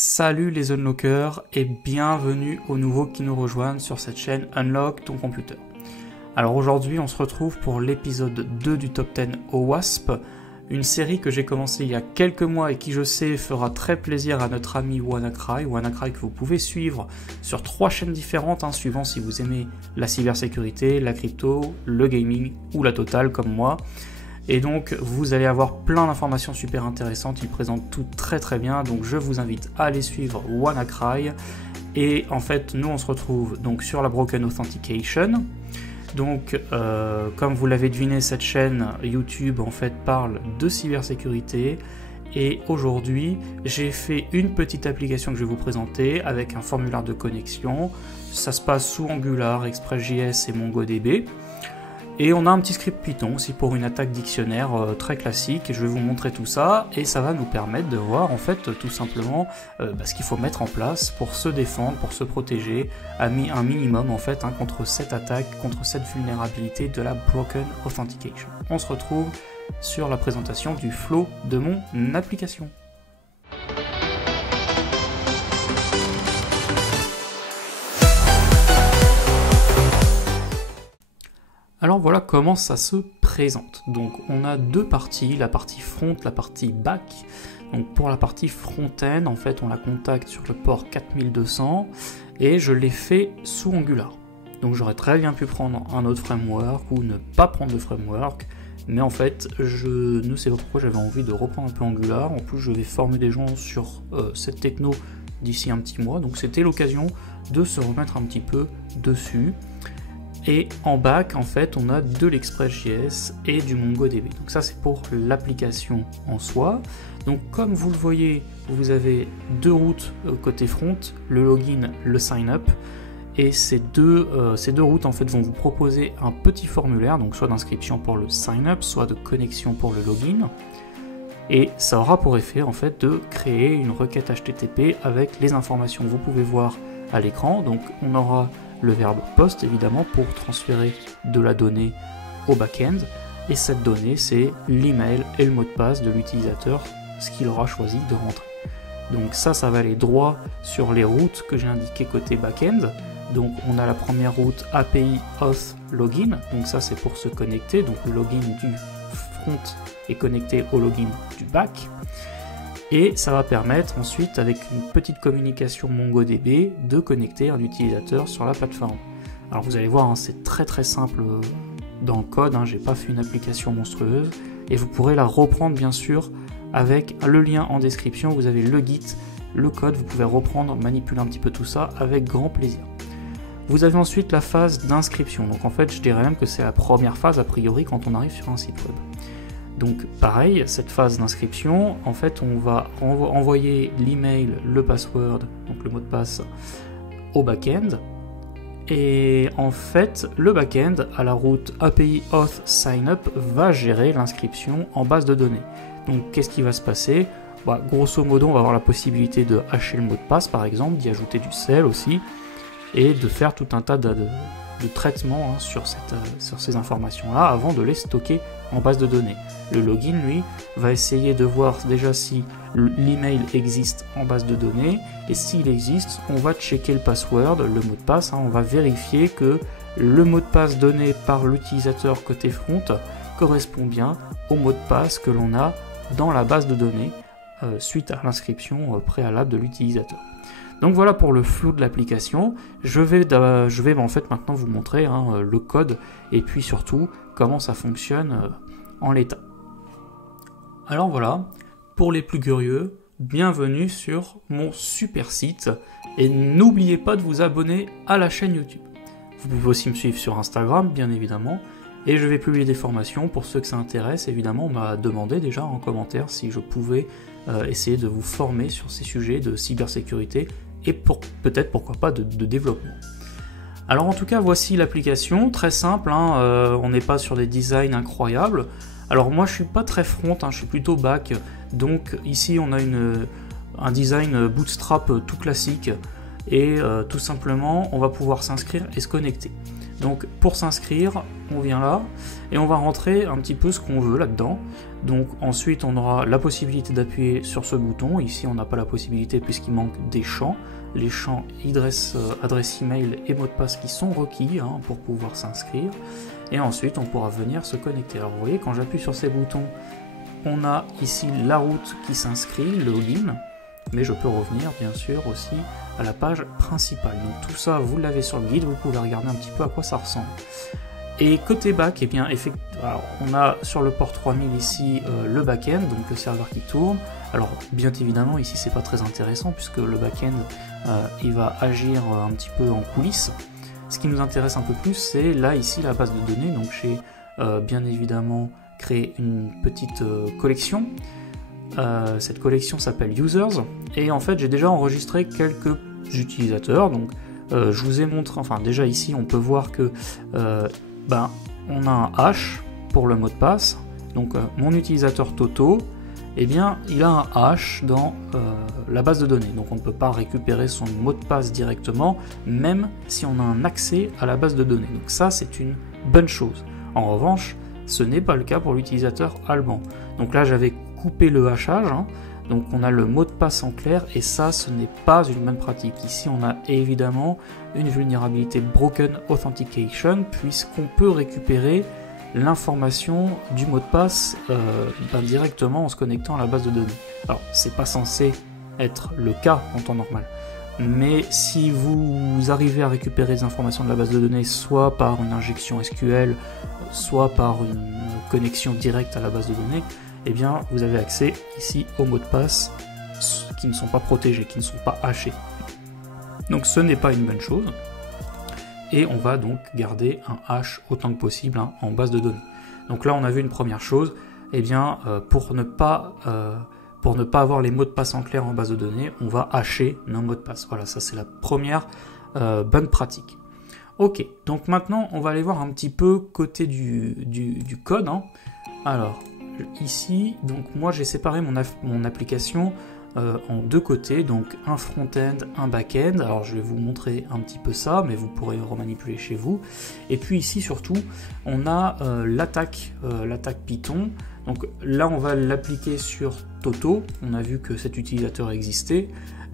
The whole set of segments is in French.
Salut les Unlockers et bienvenue aux nouveaux qui nous rejoignent sur cette chaîne Unlock ton computer. Alors aujourd'hui on se retrouve pour l'épisode 2 du Top 10 OWASP, une série que j'ai commencée il y a quelques mois et qui je sais fera très plaisir à notre ami WannaCry que vous pouvez suivre sur 3 chaînes différentes, suivant si vous aimez la cybersécurité, la crypto, le gaming ou la totale comme moi. Et donc vous allez avoir plein d'informations super intéressantes, il présente tout très bien, donc je vous invite à aller suivre WannaCry. Et en fait nous on se retrouve donc sur la Broken Authentication. Donc comme vous l'avez deviné, cette chaîne YouTube en fait parle de cybersécurité. Et aujourd'hui j'ai fait une petite application que je vais vous présenter avec un formulaire de connexion. Ça se passe sous Angular, Express.js et MongoDB. Et on a un petit script Python aussi pour une attaque dictionnaire très classique. Je vais vous montrer tout ça et ça va nous permettre de voir en fait tout simplement ce qu'il faut mettre en place pour se défendre, pour se protéger un minimum en fait contre cette attaque, contre cette vulnérabilité de la Broken Authentication. On se retrouve sur la présentation du flow de mon application. Alors voilà comment ça se présente. Donc on a deux parties, la partie front, la partie back. Donc pour la partie front-end, en fait on la contacte sur le port 4200 et je l'ai fait sous Angular. Donc j'aurais très bien pu prendre un autre framework ou ne pas prendre de framework, mais en fait je ne sais pas pourquoi j'avais envie de reprendre un peu Angular. En plus je vais former des gens sur cette techno d'ici un petit mois, donc c'était l'occasion de se remettre un petit peu dessus. Et en back, en fait, on a de l'Express.js et du MongoDB. Donc ça, c'est pour l'application en soi. Donc comme vous le voyez, vous avez deux routes côté front, le login, le sign-up. Et ces deux routes, en fait, vont vous proposer un petit formulaire, donc soit d'inscription pour le sign-up, soit de connexion pour le login. Et ça aura pour effet, en fait, de créer une requête HTTP avec les informations que vous pouvez voir à l'écran. Donc on aura le verbe post évidemment pour transférer de la donnée au back-end, et cette donnée c'est l'email et le mot de passe de l'utilisateur, ce qu'il aura choisi de rentrer. Donc ça va aller droit sur les routes que j'ai indiquées côté back-end. Donc on a la première route API Auth Login, donc ça c'est pour se connecter, donc le login du front est connecté au login du back. Et ça va permettre ensuite, avec une petite communication MongoDB, de connecter un utilisateur sur la plateforme. Alors vous allez voir, c'est très simple dans le code, j'ai pas fait une application monstrueuse, et vous pourrez la reprendre bien sûr avec le lien en description. Vous avez le Git, le code, vous pouvez reprendre, manipuler un petit peu tout ça avec grand plaisir. Vous avez ensuite la phase d'inscription, donc en fait je dirais même que c'est la première phase a priori quand on arrive sur un site web. Donc pareil, cette phase d'inscription, en fait on va envoyer l'email, le password, donc le mot de passe, au back-end. Et en fait, le back-end, à la route API Auth Signup, va gérer l'inscription en base de données. Donc qu'est-ce qui va se passer ? Grosso modo, on va avoir la possibilité de hasher le mot de passe par exemple, d'y ajouter du sel aussi, et de faire tout un tas de traitements sur ces informations-là avant de les stocker en base de données. Le login, lui, va essayer de voir déjà si l'email existe en base de données, et s'il existe, on va checker le password, le mot de passe, on va vérifier que le mot de passe donné par l'utilisateur côté front correspond bien au mot de passe que l'on a dans la base de données suite à l'inscription préalable de l'utilisateur. Donc voilà pour le flow de l'application. Je vais en fait maintenant vous montrer le code et puis surtout comment ça fonctionne en l'état. Alors voilà, pour les plus curieux, bienvenue sur mon super site et n'oubliez pas de vous abonner à la chaîne YouTube. Vous pouvez aussi me suivre sur Instagram bien évidemment, et je vais publier des formations pour ceux que ça intéresse. Évidemment, on m'a demandé déjà en commentaire si je pouvais essayer de vous former sur ces sujets de cybersécurité et peut-être pourquoi pas de développement. Alors en tout cas voici l'application, très simple, on n'est pas sur des designs incroyables. Alors moi je suis pas très front, je suis plutôt back, donc ici on a un design bootstrap tout classique et tout simplement on va pouvoir s'inscrire et se connecter. Donc pour s'inscrire, on vient là et on va rentrer un petit peu ce qu'on veut là-dedans. Donc ensuite on aura la possibilité d'appuyer sur ce bouton. Ici on n'a pas la possibilité puisqu'il manque des champs. Les champs adresse email et mot de passe qui sont requis pour pouvoir s'inscrire. Et ensuite on pourra venir se connecter. Alors vous voyez, quand j'appuie sur ces boutons, on a ici la route qui s'inscrit, le login. Mais je peux revenir bien sûr aussi à la page principale. Donc tout ça, vous l'avez sur le guide, vous pouvez regarder un petit peu à quoi ça ressemble. Et côté back, eh bien, alors, on a sur le port 3000 ici le back-end, donc le serveur qui tourne. Alors bien évidemment, ici c'est pas très intéressant puisque le back-end il va agir un petit peu en coulisses. Ce qui nous intéresse un peu plus, c'est là ici la base de données. Donc j'ai bien évidemment créé une petite collection. Cette collection s'appelle Users et en fait j'ai déjà enregistré quelques utilisateurs. Donc je vous ai montré, enfin déjà ici on peut voir que on a un hash pour le mot de passe. Donc mon utilisateur Toto, eh bien il a un hash dans la base de données. Donc on ne peut pas récupérer son mot de passe directement, même si on a un accès à la base de données. Donc ça c'est une bonne chose. En revanche, ce n'est pas le cas pour l'utilisateur Alban. Donc là j'avais coupé le hachage, donc on a le mot de passe en clair et ça ce n'est pas une bonne pratique. Ici on a évidemment une vulnérabilité Broken Authentication puisqu'on peut récupérer l'information du mot de passe directement en se connectant à la base de données. Alors c'est pas censé être le cas en temps normal, mais si vous arrivez à récupérer les informations de la base de données soit par une injection SQL, soit par une connexion directe à la base de données, eh bien vous avez accès ici aux mots de passe qui ne sont pas protégés, qui ne sont pas hachés. Donc ce n'est pas une bonne chose. Et on va donc garder un hash autant que possible en base de données. Donc là on a vu une première chose, eh bien pour ne pas avoir les mots de passe en clair en base de données, on va hacher nos mots de passe. Voilà, ça c'est la première bonne pratique. Ok, donc maintenant on va aller voir un petit peu côté du code. Alors ici, donc moi j'ai séparé mon application en deux côtés, donc un front-end, un back-end. Alors je vais vous montrer un petit peu ça, mais vous pourrez remanipuler chez vous. Et puis ici surtout, on a l'attaque Python. Donc là on va l'appliquer sur Toto. On a vu que cet utilisateur existait.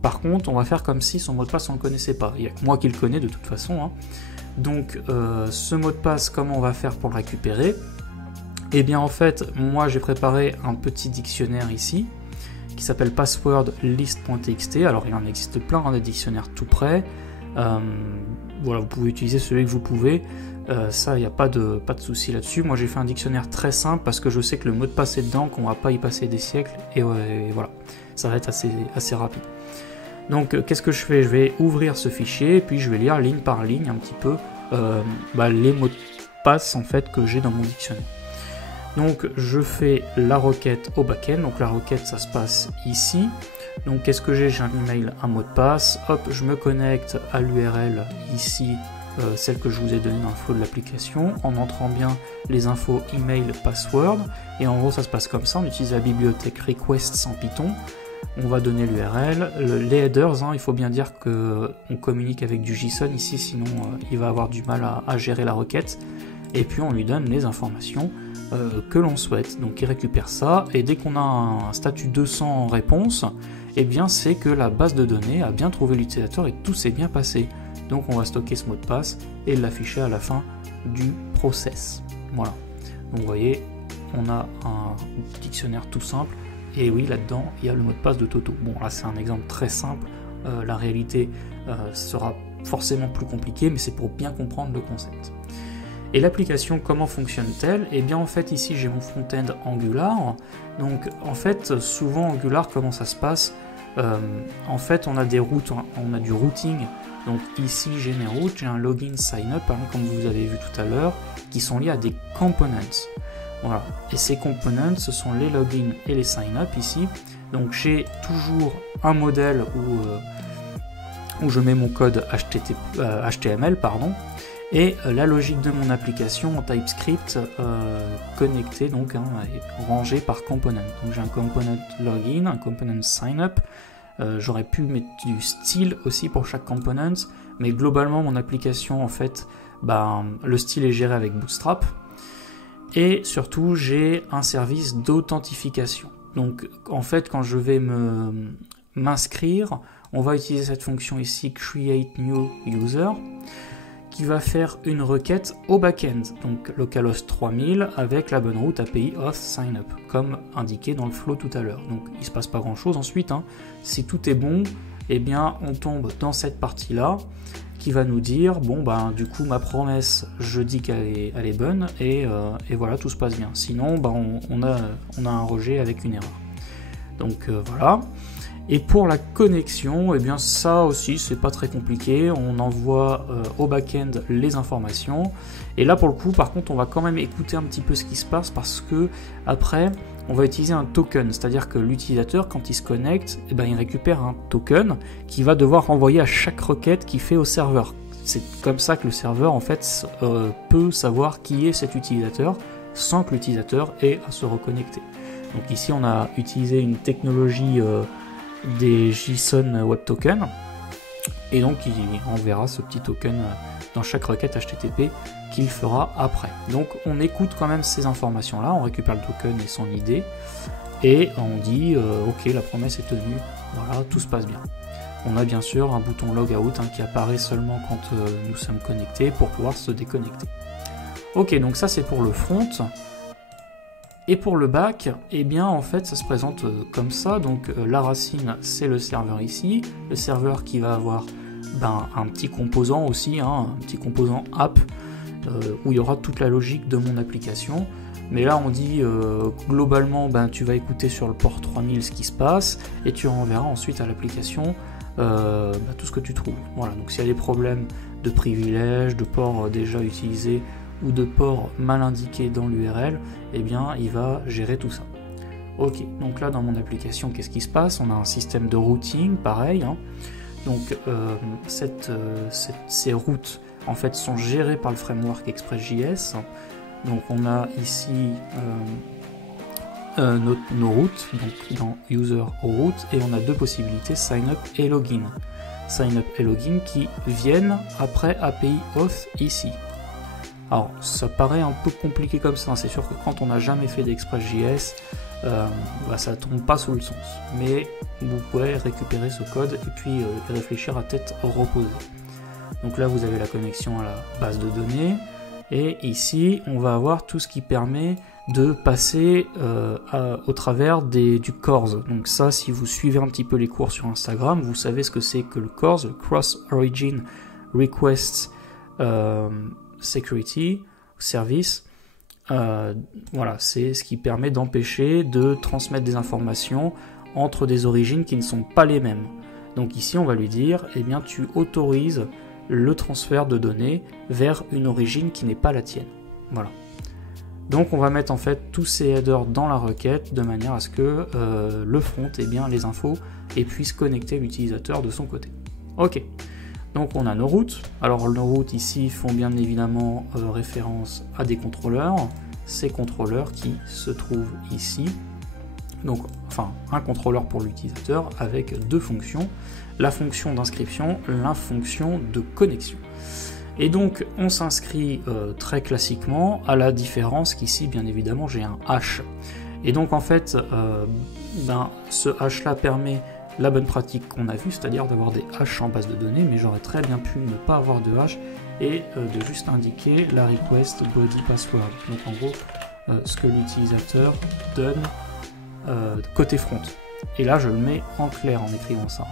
Par contre, on va faire comme si son mot de passe on ne le connaissait pas. Il n'y a que moi qui le connais de toute façon. Donc ce mot de passe, comment on va faire pour le récupérer? Eh bien en fait, moi j'ai préparé un petit dictionnaire ici qui s'appelle passwordlist.txt. Alors il en existe plein, des dictionnaires tout près. Voilà, vous pouvez utiliser celui que vous pouvez. Ça, il n'y a pas de souci là-dessus. Moi j'ai fait un dictionnaire très simple parce que je sais que le mot de passe est dedans, qu'on ne va pas y passer des siècles. Et voilà, ça va être assez rapide. Donc qu'est-ce que je fais? Je vais ouvrir ce fichier et puis je vais lire ligne par ligne un petit peu les mots de passe en fait que j'ai dans mon dictionnaire. Donc je fais la requête au backend, donc la requête ça se passe ici. Donc qu'est-ce que j'ai? J'ai un email, un mot de passe, hop, je me connecte à l'URL ici, celle que je vous ai donnée dans le flow de l'application, en entrant bien les infos email, password, et en gros ça se passe comme ça, on utilise la bibliothèque requests en Python, on va donner l'URL, les headers, il faut bien dire qu'on communique avec du JSON ici, sinon il va avoir du mal à gérer la requête, et puis on lui donne les informations que l'on souhaite. Donc il récupère ça et dès qu'on a un statut 200 en réponse, eh bien c'est que la base de données a bien trouvé l'utilisateur et tout s'est bien passé. Donc on va stocker ce mot de passe et l'afficher à la fin du process. Voilà. Donc vous voyez, on a un dictionnaire tout simple et oui, là-dedans il y a le mot de passe de Toto. Bon là c'est un exemple très simple, la réalité sera forcément plus compliquée, mais c'est pour bien comprendre le concept. Et l'application, comment fonctionne-t-elle? Eh bien en fait ici j'ai mon front-end Angular. Donc en fait souvent Angular, comment ça se passe? En fait on a des routes, on a du routing. Donc ici j'ai mes routes, j'ai un login sign-up comme vous avez vu tout à l'heure, qui sont liés à des components. Voilà. Et ces components ce sont les logins et les sign-up ici. Donc j'ai toujours un modèle où je mets mon code HTML et la logique de mon application en TypeScript connectée, donc rangée par component. Donc j'ai un component login, un component sign-up, J'aurais pu mettre du style aussi pour chaque component, mais globalement mon application en fait, le style est géré avec Bootstrap. Et surtout j'ai un service d'authentification. Donc en fait quand je vais m'inscrire, on va utiliser cette fonction ici Create New User qui va faire une requête au backend, donc localhost 3000 avec la bonne route API auth signup, comme indiqué dans le flow tout à l'heure. Donc il se passe pas grand chose ensuite, hein. Si tout est bon, eh bien on tombe dans cette partie là qui va nous dire bon du coup ma promesse je dis qu'elle est bonne et voilà, tout se passe bien. Sinon on a un rejet avec une erreur. Donc voilà. Et pour la connexion, eh bien ça aussi c'est pas très compliqué, on envoie au back-end les informations, et là pour le coup par contre on va quand même écouter un petit peu ce qui se passe, parce que après on va utiliser un token, c'est-à-dire que l'utilisateur quand il se connecte, eh ben, il récupère un token qu'il va devoir renvoyer à chaque requête qu'il fait au serveur. C'est comme ça que le serveur en fait peut savoir qui est cet utilisateur sans que l'utilisateur ait à se reconnecter. Donc ici on a utilisé une technologie des JSON Web Token, et donc il enverra ce petit token dans chaque requête HTTP qu'il fera après. Donc on écoute quand même ces informations là, on récupère le token et son ID et on dit ok, la promesse est tenue, voilà, tout se passe bien. On a bien sûr un bouton logout qui apparaît seulement quand nous sommes connectés pour pouvoir se déconnecter. Ok, donc ça c'est pour le front. Et pour le back, eh bien en fait ça se présente comme ça. Donc la racine c'est le serveur ici, le serveur qui va avoir un petit composant aussi, un petit composant app où il y aura toute la logique de mon application. Mais là on dit globalement tu vas écouter sur le port 3000 ce qui se passe et tu renverras ensuite à l'application tout ce que tu trouves. Voilà, donc s'il y a des problèmes de privilèges, de ports déjà utilisés ou de port mal indiqué dans l'URL, eh bien il va gérer tout ça. Ok, donc là dans mon application, qu'est-ce qui se passe? On a un système de routing, pareil, hein. Donc ces routes en fait sont gérées par le framework Express.js. Donc on a ici nos routes, donc dans user route, et on a deux possibilités, sign up et login. Sign up et login qui viennent après API auth ici. Alors, ça paraît un peu compliqué comme ça, c'est sûr que quand on n'a jamais fait d'Express.js, ça tombe pas sous le sens. Mais vous pouvez récupérer ce code et puis y réfléchir à tête reposée. Donc là, vous avez la connexion à la base de données. Et ici, on va avoir tout ce qui permet de passer au travers du CORS. Donc ça, si vous suivez un petit peu les cours sur Instagram, vous savez ce que c'est que le CORS, le Cross Origin Request Security Service. Voilà, c'est ce qui permet d'empêcher de transmettre des informations entre des origines qui ne sont pas les mêmes. Donc ici on va lui dire, eh bien tu autorises le transfert de données vers une origine qui n'est pas la tienne. Voilà. Donc on va mettre en fait tous ces headers dans la requête de manière à ce que le front ait bien les infos et puisse connecter l'utilisateur de son côté. Ok. Donc on a nos routes. Alors nos routes ici font bien évidemment référence à des contrôleurs. Ces contrôleurs qui se trouvent ici. Donc enfin un contrôleur pour l'utilisateur avec deux fonctions. La fonction d'inscription, la fonction de connexion. Et donc on s'inscrit très classiquement, à la différence qu'ici bien évidemment j'ai un hash. Et donc en fait ce hash là permet la bonne pratique qu'on a vue, c'est-à-dire d'avoir des hashes en base de données, mais j'aurais très bien pu ne pas avoir de hash et de juste indiquer la request body password. Donc en gros, ce que l'utilisateur donne côté front. Et là, je le mets en clair en écrivant ça.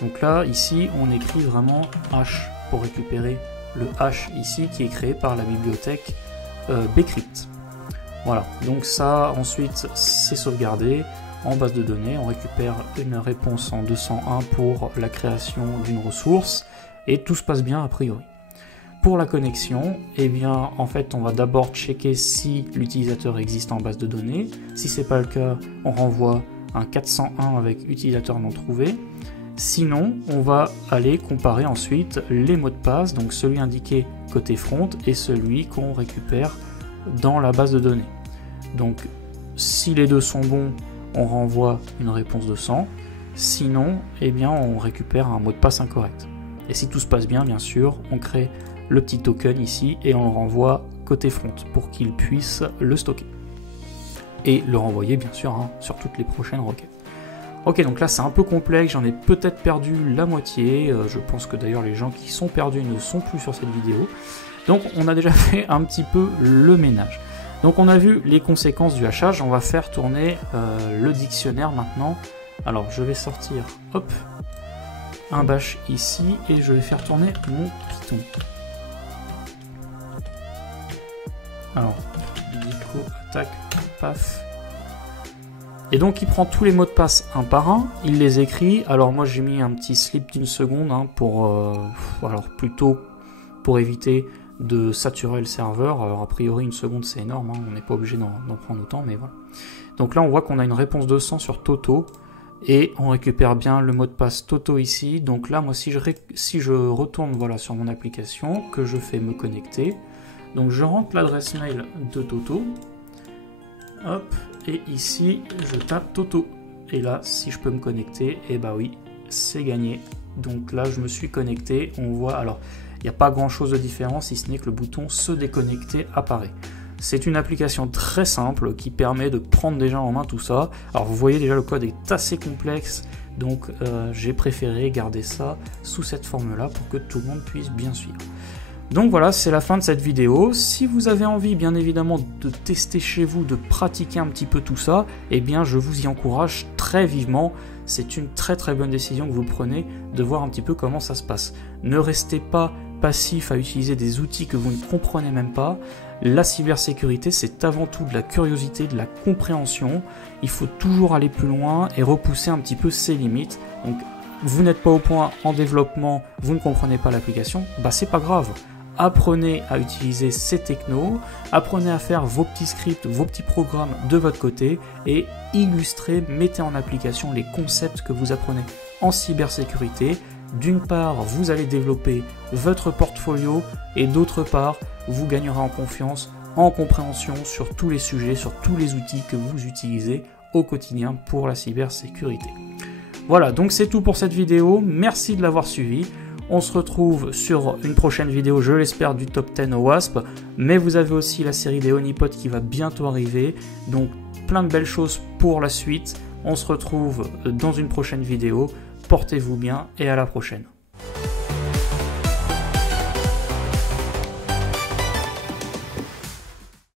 Donc là, ici, on écrit vraiment hash pour récupérer le hash ici qui est créé par la bibliothèque bcrypt. Voilà, donc ça, ensuite, c'est sauvegardé. En base de données, on récupère une réponse en 201 pour la création d'une ressource et tout se passe bien a priori. Pour la connexion, eh bien en fait on va d'abord checker si l'utilisateur existe en base de données. Si c'est pas le cas, on renvoie un 401 avec utilisateur non trouvé. Sinon, on va aller comparer ensuite les mots de passe, donc celui indiqué côté front et celui qu'on récupère dans la base de données. Donc si les deux sont bons, on renvoie une réponse de 100. Sinon, eh bien, on récupère un mot de passe incorrect. Et si tout se passe bien, bien sûr, on crée le petit token ici et on le renvoie côté front pour qu'il puisse le stocker. Et le renvoyer, bien sûr, hein, sur toutes les prochaines requêtes. Ok, donc là c'est un peu complexe, j'en ai peut-être perdu la moitié. Je pense que d'ailleurs les gens qui sont perdus ne sont plus sur cette vidéo. Donc on a déjà fait un petit peu le ménage. Donc on a vu les conséquences du hachage, on va faire tourner le dictionnaire maintenant. Alors je vais sortir, hop, un bash ici et je vais faire tourner mon Python. Alors, dico attaque, paf. Et donc il prend tous les mots de passe un par un, il les écrit. Alors moi j'ai mis un petit slip d'une seconde hein, pour, alors plutôt pour éviter de saturer le serveur. Alors a priori une seconde c'est énorme, hein, on n'est pas obligé d'en prendre autant, mais voilà. Donc là on voit qu'on a une réponse de 100 sur Toto. Et on récupère bien le mot de passe Toto ici. Donc là, moi, si je retourne voilà, sur mon application, que je fais me connecter, donc je rentre l'adresse mail de Toto, hop, et ici, je tape Toto. Et là, si je peux me connecter, et bah oui, c'est gagné. Donc là, je me suis connecté, on voit, alors, il n'y a pas grand-chose de différent, si ce n'est que le bouton se déconnecter apparaît. C'est une application très simple qui permet de prendre déjà en main tout ça. Alors vous voyez déjà le code est assez complexe, donc j'ai préféré garder ça sous cette forme-là pour que tout le monde puisse bien suivre. Donc voilà, c'est la fin de cette vidéo. Si vous avez envie bien évidemment de tester chez vous, de pratiquer un petit peu tout ça, eh bien je vous y encourage très vivement. C'est une très bonne décision que vous prenez de voir un petit peu comment ça se passe. Ne restez pas passif à utiliser des outils que vous ne comprenez même pas. La cybersécurité, c'est avant tout de la curiosité, de la compréhension. Il faut toujours aller plus loin et repousser un petit peu ses limites. Donc, vous n'êtes pas au point en développement, vous ne comprenez pas l'application, bah c'est pas grave. Apprenez à utiliser ces technos, apprenez à faire vos petits scripts, vos petits programmes de votre côté et illustrez, mettez en application les concepts que vous apprenez en cybersécurité. D'une part, vous allez développer votre portfolio et d'autre part, vous gagnerez en confiance, en compréhension sur tous les sujets, sur tous les outils que vous utilisez au quotidien pour la cybersécurité. Voilà, donc c'est tout pour cette vidéo. Merci de l'avoir suivi. On se retrouve sur une prochaine vidéo, je l'espère, du top 10 au WASP. Mais vous avez aussi la série des honeypots qui va bientôt arriver. Donc plein de belles choses pour la suite. On se retrouve dans une prochaine vidéo. Portez-vous bien et à la prochaine.